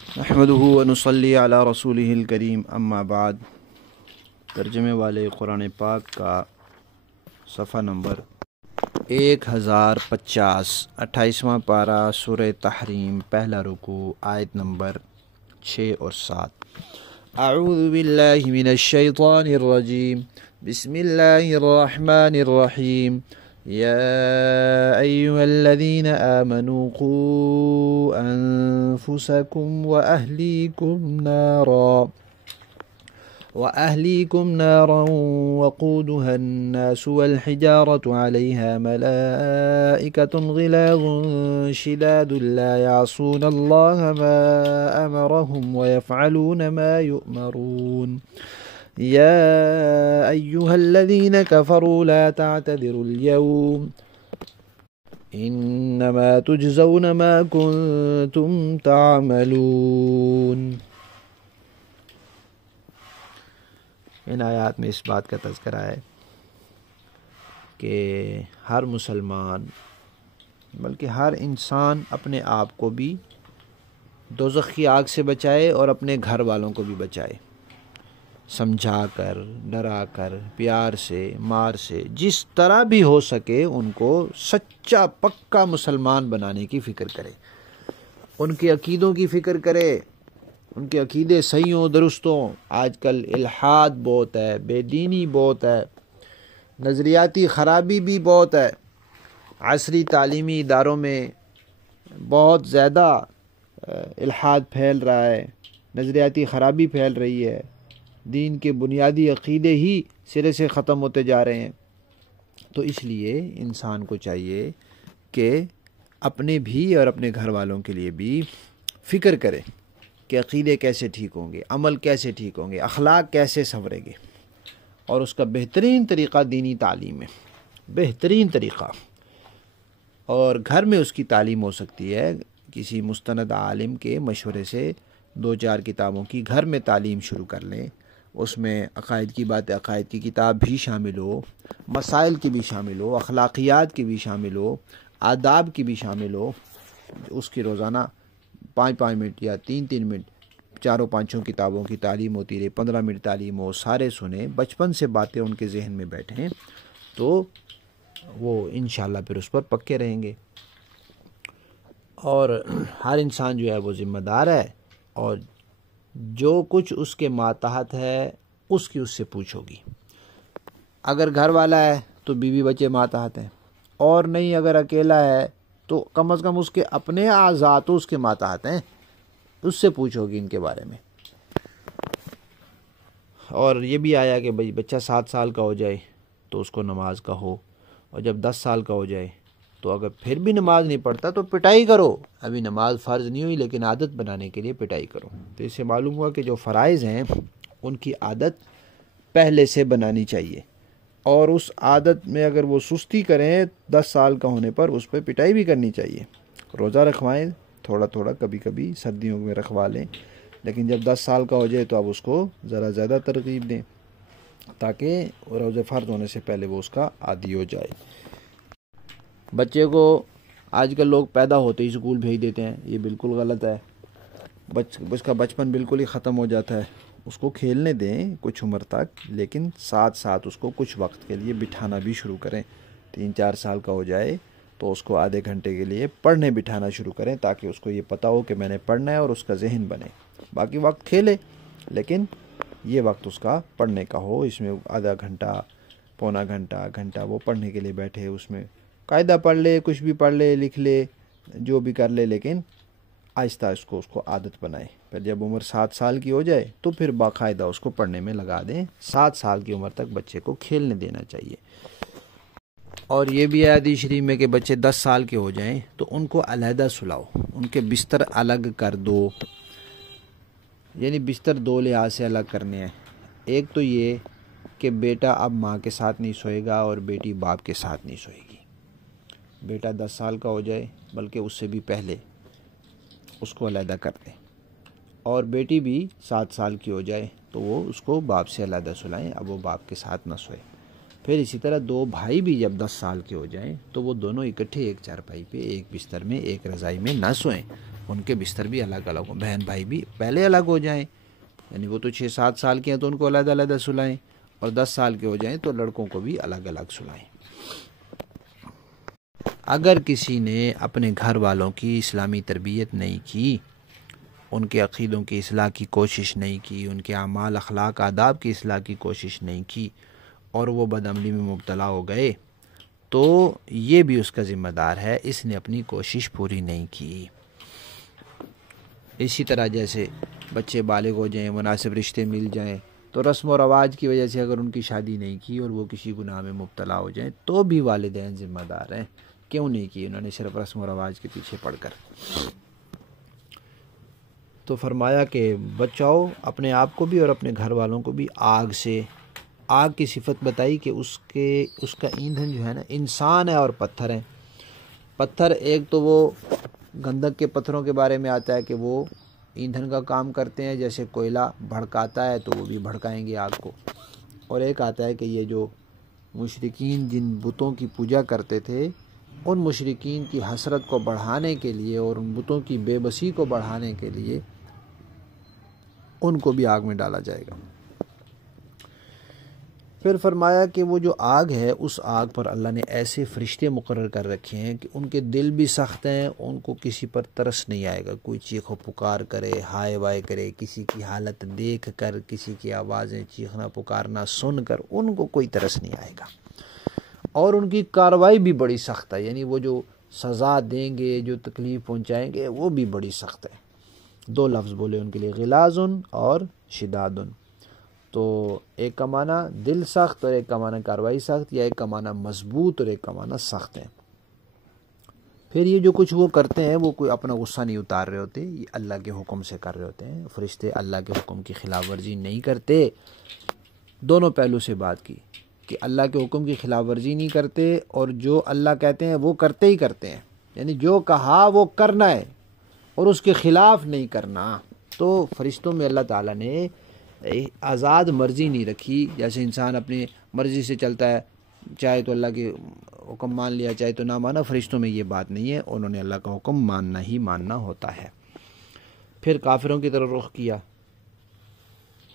نحمدہ و نصلی علی رسولہ الکریم، اما بعد۔ ترجمے والے قرآن پاک کا صفحہ نمبر 1050، 28واں پارہ، سورہ تحریم، پہلا رکوع، آیت نمبر 6 اور 7۔ اعوذ باللہ من الشیطان الرجیم، بسم اللہ الرحمن الرحیم۔ یا ایہا الذین آمنوا قوا انفسکم وأهليكم نارا وقودها الناس والحجارة عليها ملائكة غلاظ شداد لا يعصون الله ما أمرهم ويفعلون ما يؤمرون يا أيها الذين كفروا لا تعتذروا اليوم إنما تجزون ما كنتم تعملون۔ ان آیات میں اس بات کا تذکرہ ہے کہ ہر مسلمان بلکہ ہر انسان اپنے آپ کو بھی دوزخ کی آگ سے بچائے اور اپنے گھر والوں کو بھی بچائے، سمجھا کر، ڈرا کر، پیار سے، مار سے، جس طرح بھی ہو سکے ان کو سچا پکا مسلمان بنانے کی فکر کرے، ان کے عقیدوں کی فکر کرے، ان کے عقیدے صحیح ہوں، درست ہوں۔ آج کل الحاد بہت ہے، بے دینی بہت ہے، نظریاتی خرابی بھی بہت ہے، عصری تعلیمی اداروں میں بہت زیادہ الحاد پھیل رہا ہے، نظریاتی خرابی پھیل رہی ہے، دین کے بنیادی عقیدے ہی سرے سے ختم ہوتے جا رہے ہیں۔ تو اس لیے انسان کو چاہیے کہ اپنے بھی اور اپنے گھر والوں کے لیے بھی فکر کرے کہ عقیدے کیسے ٹھیک ہوں گے، عمل کیسے ٹھیک ہوں گے، اخلاق کیسے سنوریں گے، اور اس کا بہترین طریقہ دینی تعلیم ہے، بہترین طریقہ۔ اور گھر میں اس کی تعلیم ہو سکتی ہے کسی مستند عالم کے مشورے سے، 2-4 کتابوں کی گھر میں تعلیم شروع کر لیں، اس میں عقائد کی باتیں، عقائد کی کتاب بھی شامل ہو، مسائل کی بھی شامل ہو، اخلاقیات کی بھی شامل ہو، آداب کی بھی شامل ہو۔ اس کی روزانہ 5-5 منٹ یا 3-3 منٹ 4-5 کتابوں کی تعلیم ہوتی رہے، 15 منٹ تعلیم ہو، سارے سنیں، بچپن سے باتیں ان کے ذہن میں بیٹھیں تو وہ انشاءاللہ پھر اس پر پکے رہیں گے۔ اور ہر انسان جو ہے وہ ذمہ دار ہے، اور جو کچھ اس کے ماتحت ہے اس کی اس سے پوچھو گی۔ اگر گھر والا ہے تو بیوی بچے ماتحت ہیں، اور نہیں اگر اکیلا ہے تو کم از کم اس کے اپنے اعضاء تو اس کے ماتحت ہیں، اس سے پوچھو گی ان کے بارے میں۔ اور یہ بھی آیا کہ بھئی بچہ 7 سال کا ہو جائے تو اس کو نماز کا ہو، اور جب 10 سال کا ہو جائے تو اگر پھر بھی نماز نہیں پڑھتا تو پٹائی کرو۔ ابھی نماز فرض نہیں ہوئی لیکن عادت بنانے کے لیے پٹائی کرو۔ تو اس سے معلوم ہوا کہ جو فرائض ہیں ان کی عادت پہلے سے بنانی چاہیے، اور اس عادت میں اگر وہ سستی کریں 10 سال کا ہونے پر اس پہ پٹائی بھی کرنی چاہیے۔ روزہ رکھوائیں تھوڑا تھوڑا، کبھی کبھی سردیوں میں رکھوا لیں، لیکن جب 10 سال کا ہو جائے تو اب اس کو ذرا زیادہ ترغیب دیں تاکہ روزے فرض ہونے سے پہلے وہ اس کا عادی ہو جائے۔ بچے کو آج کل لوگ پیدا ہوتے ہی اسکول بھیج دیتے ہیں، یہ بالکل غلط ہے۔ اس کا بچپن بالکل ہی ختم ہو جاتا ہے۔ اس کو کھیلنے دیں کچھ عمر تک، لیکن ساتھ ساتھ اس کو کچھ وقت کے لیے بٹھانا بھی شروع کریں۔ 3-4 سال کا ہو جائے تو اس کو آدھے گھنٹے کے لیے پڑھنے بٹھانا شروع کریں تاکہ اس کو یہ پتہ ہو کہ میں نے پڑھنا ہے، اور اس کا ذہن بنے۔ باقی وقت کھیلے لیکن یہ وقت اس کا پڑھنے کا ہو، اس میں آدھا گھنٹہ، پونا گھنٹہ، گھنٹہ وہ پڑھنے کے لیے بیٹھے، اس میں قاعدہ پڑھ لے، کچھ بھی پڑھ لے، لکھ لے، جو بھی کر لے، لیکن آہستہ اس کو عادت بنائے۔ پھر جب عمر 7 سال کی ہو جائے تو پھر باقاعدہ اس کو پڑھنے میں لگا دیں۔ 7 سال کی عمر تک بچے کو کھیلنے دینا چاہیے۔ اور یہ بھی ہے حدیث شریف میں کہ بچے 10 سال کے ہو جائیں تو ان کو علیحدہ سلاؤ، ان کے بستر الگ کر دو، یعنی بستر 2 لحاظ سے الگ کرنے ہیں۔ ایک تو یہ کہ بیٹا اب ماں کے ساتھ نہیں سوئے گا اور بیٹی باپ کے ساتھ نہیں سوئے گی۔ بیٹا 10 سال کا ہو جائے، بلکہ اس سے بھی پہلے اس کو علیحدہ کر دیں، اور بیٹی بھی 7 سال کی ہو جائے تو وہ اس کو باپ سے علیحدہ سلائیں، اب وہ باپ کے ساتھ نہ سوئے۔ پھر اسی طرح دو بھائی بھی جب 10 سال کے ہو جائیں تو وہ دونوں اکٹھے ایک چارپائی پہ ایک بستر میں ایک رضائی میں نہ سوئیں، ان کے بستر بھی الگ الگ ہوں۔ بہن بھائی بھی پہلے الگ ہو جائیں، یعنی وہ تو 6-7 سال کے ہیں تو ان کو علیحدہ علیحدہ سلائیں، اور 10 سال کے ہو جائیں تو لڑکوں کو بھی الگ الگ سلائیں۔ اگر کسی نے اپنے گھر والوں کی اسلامی تربیت نہیں کی، ان کے عقیدوں کی اصلاح کی کوشش نہیں کی، ان کے اعمال اخلاق آداب کی اصلاح کی کوشش نہیں کی، اور وہ بدعملی میں مبتلا ہو گئے، تو یہ بھی اس کا ذمہ دار ہے، اس نے اپنی کوشش پوری نہیں کی۔ اسی طرح جیسے بچے بالغ ہو جائیں، مناسب رشتے مل جائیں، تو رسم و رواج کی وجہ سے اگر ان کی شادی نہیں کی اور وہ کسی گناہ میں مبتلا ہو جائیں تو بھی والدین ذمہ دار ہیں۔ کیوں نہیں کی؟ انہوں نے صرف رسم و رواج کے پیچھے پڑ کر۔ تو فرمایا کہ بچاؤ اپنے آپ کو بھی اور اپنے گھر والوں کو بھی آگ سے۔ آگ کی صفت بتائی کہ اس کا ایندھن جو ہے نا انسان ہے اور پتھر ہیں۔ پتھر ایک تو وہ گندک کے پتھروں کے بارے میں آتا ہے کہ وہ ایندھن کا کام کرتے ہیں، جیسے کوئلہ بھڑکاتا ہے تو وہ بھی بھڑکائیں گے آگ کو، اور ایک آتا ہے کہ یہ جو مشرکین جن بتوں کی پوجا کرتے تھے، ان مشرکین کی حسرت کو بڑھانے کے لیے اور ان بتوں کی بے بسی کو بڑھانے کے لیے ان کو بھی آگ میں ڈالا جائے گا۔ پھر فرمایا کہ وہ جو آگ ہے، اس آگ پر اللہ نے ایسے فرشتے مقرر کر رکھے ہیں کہ ان کے دل بھی سخت ہیں، ان کو کسی پر ترس نہیں آئے گا۔ کوئی چیخ و پکار کرے، ہائے وائے کرے، کسی کی حالت دیکھ کر، کسی کی آوازیں چیخنا پکارنا سن کر ان کو کوئی ترس نہیں آئے گا، اور ان کی کارروائی بھی بڑی سخت ہے، یعنی وہ جو سزا دیں گے، جو تکلیف پہنچائیں گے، وہ بھی بڑی سخت ہے۔ 2 لفظ بولے ان کے لیے، غلاظن اور شدادن۔ تو ایک کا معنی دل سخت اور ایک کا معنی کاروائی سخت، یا ایک کا معنی مضبوط اور ایک کا معنی سخت ہے۔ پھر یہ جو کچھ وہ کرتے ہیں وہ کوئی اپنا غصہ نہیں اتار رہے ہوتے، یہ اللہ کے حکم سے کر رہے ہوتے ہیں۔ فرشتے اللہ کے حکم کی خلاف ورزی نہیں کرتے۔ دونوں پہلو سے بات کی کہ اللہ کے حکم کی خلاف ورزی نہیں کرتے، اور جو اللہ کہتے ہیں وہ کرتے ہی کرتے ہیں، یعنی جو کہا وہ کرنا ہے اور اس کے خلاف نہیں کرنا۔ تو فرشتوں میں اللہ تعالیٰ نے آزاد مرضی نہیں رکھی، جیسے انسان اپنی مرضی سے چلتا ہے، چاہے تو اللہ کے حکم مان لیا چاہے تو نہ مانا۔ فرشتوں میں یہ بات نہیں ہے، انہوں نے اللہ کا حکم ماننا ہی ماننا ہوتا ہے۔ پھر کافروں کی طرف رخ کیا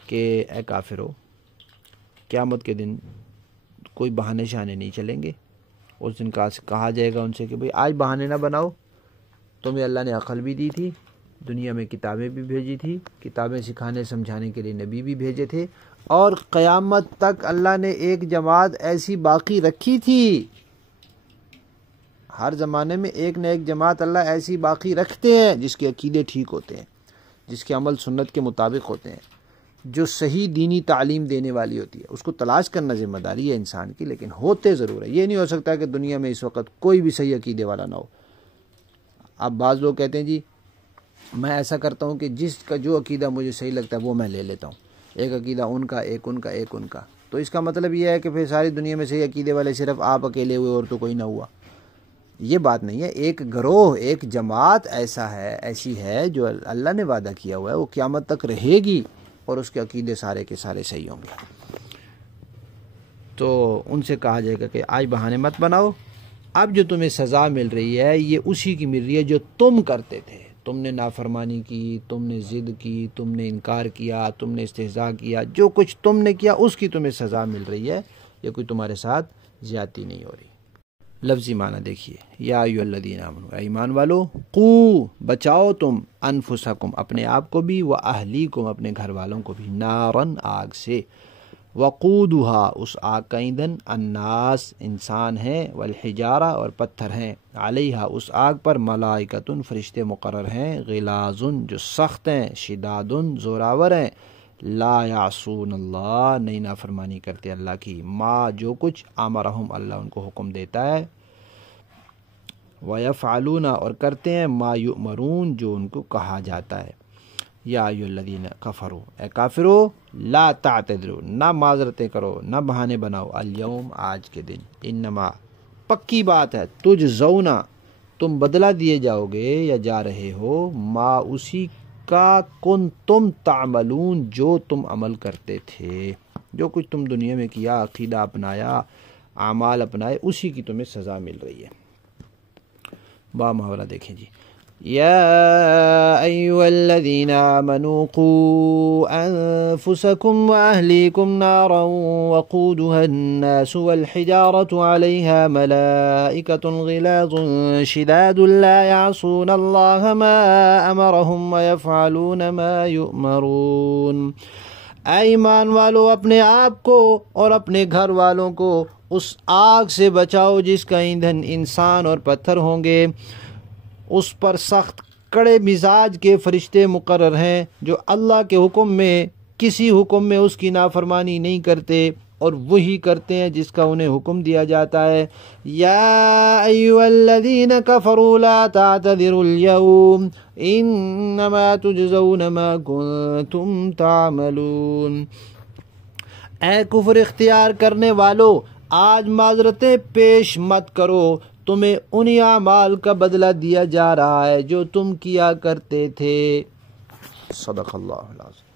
کہ اے کافرو، قیامت کے دن کوئی بہانے شہانے نہیں چلیں گے۔ اس دن کہا جائے گا ان سے کہ بھئی آج بہانے نہ بناؤ، تمہیں اللہ نے عقل بھی دی تھی، دنیا میں کتابیں بھی بھیجی تھی، کتابیں سکھانے سمجھانے کے لیے نبی بھی بھیجے تھے، اور قیامت تک اللہ نے ایک جماعت ایسی باقی رکھی تھی۔ ہر زمانے میں ایک نہ ایک جماعت اللہ ایسی باقی رکھتے ہیں جس کے عقیدے ٹھیک ہوتے ہیں، جس کے عمل سنت کے مطابق ہوتے ہیں، جو صحیح دینی تعلیم دینے والی ہوتی ہے۔ اس کو تلاش کرنا ذمہ داری ہے انسان کی، لیکن ہوتے ضرور ہے۔ یہ نہیں ہو سکتا کہ دنیا میں اس وقت کوئی بھی صحیح عقیدے والا نہ ہو۔ اب بعض لوگ کہتے ہیں جی میں ایسا کرتا ہوں کہ جس کا جو عقیدہ مجھے صحیح لگتا ہے وہ میں لے لیتا ہوں، ایک عقیدہ ان کا، ایک ان کا، ایک ان کا، تو اس کا مطلب یہ ہے کہ پھر ساری دنیا میں صحیح عقیدے والے صرف آپ اکیلے ہوئے اور تو کوئی نہ ہوا۔ یہ بات نہیں ہے۔ ایک گروہ، ایک جماعت ایسی ہے جو اللہ نے وعدہ کیا ہوا ہے، وہ قیامت تک رہے گی اور اس کے عقیدے سارے کے سارے صحیح ہوں گے۔ تو ان سے کہا جائے گا کہ آج بہانے مت بناؤ، اب جو تمہیں سزا مل رہی ہے یہ اسی کی مل رہی ہے جو تم کرتے تھے۔ تم نے نافرمانی کی، تم نے ضد کی، تم نے انکار کیا، تم نے استہزاء کیا، جو کچھ تم نے کیا اس کی تمہیں سزا مل رہی ہے، یہ کوئی تمہارے ساتھ زیادتی نہیں ہو رہی۔ لفظی معنی دیکھیے، یا ایھا الذین آمنوا، اے ایمان والو، قو بچاؤ تم، انفسکم اپنے آپ کو بھی، واہلیکم اپنے گھر والوں کو بھی، نارن آگ سے، وقودھا اس آگ کا ایندھن، الناس انسان ہیں، والحجارہ اور پتھر ہیں، علیہا اس آگ پر، ملائکۃ فرشتے مقرر ہیں، غلاظ جو سخت ہیں، شداد زوراور ہیں، لا یعصون اللہ نہیں نافرمانی کرتے اللہ کی، ما جو کچھ امرہم اللہ ان کو حکم دیتا ہے، ویفعلون اور کرتے ہیں، ما یؤمرون جو ان کو کہا جاتا ہے۔ یا ایھا الذین کفروا اے کافرو، لا تعتذروا نہ معذرتیں کرو، نہ بہانے بناؤ، الیوم آج کے دن، انما پکی بات ہے، تجزون تم بدلہ دیے جاؤ گے یا جا رہے ہو، ما اسی کا کنتم تعملون جو تم عمل کرتے تھے، جو کچھ تم دنیا میں کیا، عقیدہ اپنایا، اعمال اپنائے اسی کی تمہیں سزا مل رہی ہے۔ با محاورہ دیکھیں جی، یا ایھا الذین آمنوا قوا انفسکم واہلیکم نارا وقودها الناس والحجارۃ علیہا ملائکۃ غلاظ شداد لا یعصون اللہ ما امرہم ویفعلون ما یؤمرون۔ اے ایمان والو، اپنے آپ کو اور اپنے گھر والوں کو اس آگ سے بچاؤ جس کا ایندھن انسان اور پتھر ہوں گے، اس پر سخت کڑے مزاج کے فرشتے مقرر ہیں جو اللہ کے حکم میں کسی حکم میں اس کی نافرمانی نہیں کرتے اور وہی کرتے ہیں جس کا انہیں حکم دیا جاتا ہے۔ یا ایھا الذین کفروا لا تعتذروا اليوم انما تجزون ما کنتم تعملون۔ اے کفر اختیار کرنے والو، آج معذرتیں پیش مت کرو، تمہیں انہی اعمال کا بدلہ دیا جا رہا ہے جو تم کیا کرتے تھے۔ صدق اللہ العظیم۔